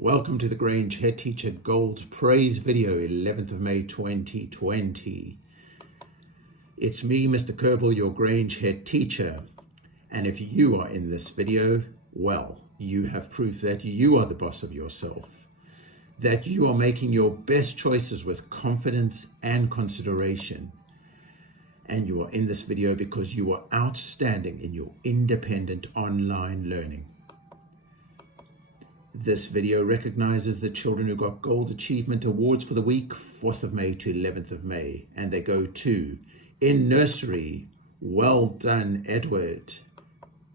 Welcome to the Grange Headteacher Gold Praise video, 11th of May 2020. It's me, Mr. Kerbal, your Grange Headteacher. And if you are in this video, well, you have proof that you are the boss of yourself, that you are making your best choices with confidence and consideration. And you are in this video because you are outstanding in your independent online learning. This video recognizes the children who got Gold Achievement Awards for the week, 4th of May to 11th of May. And they go to, in nursery, well done, Edward.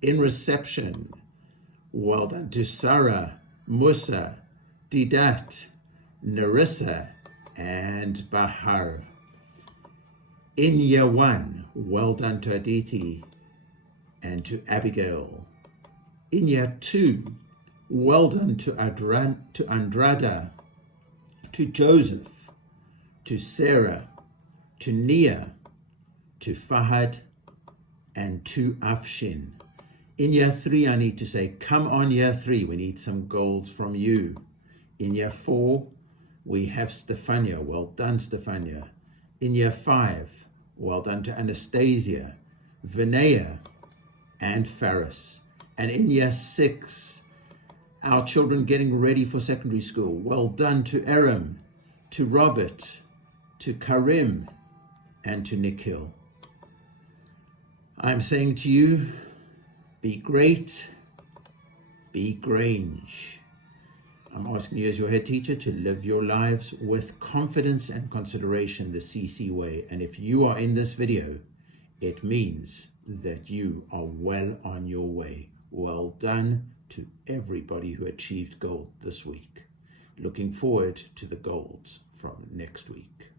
In reception, well done to Sarah, Musa, Didat, Narissa, and Bahar. In year one, well done to Aditi and to Abigail. In year two, well done to Andrada, to Joseph, to Sarah, to Nia, to Fahad, and to Afshin. In year three, I need to say, come on year three, we need some golds from you. In year four, we have Stefania, well done Stefania. In year five, well done to Anastasia, Vinaya, and Faris. And in year six, our children getting ready for secondary school. Well done to Aram, to Robert, to Karim, and to Nikhil. I'm saying to you, be great, be Grange. I'm asking you as your head teacher to live your lives with confidence and consideration the CC way. And if you are in this video, it means that you are well on your way. Well done to everybody who achieved gold this week. Looking forward to the golds from next week.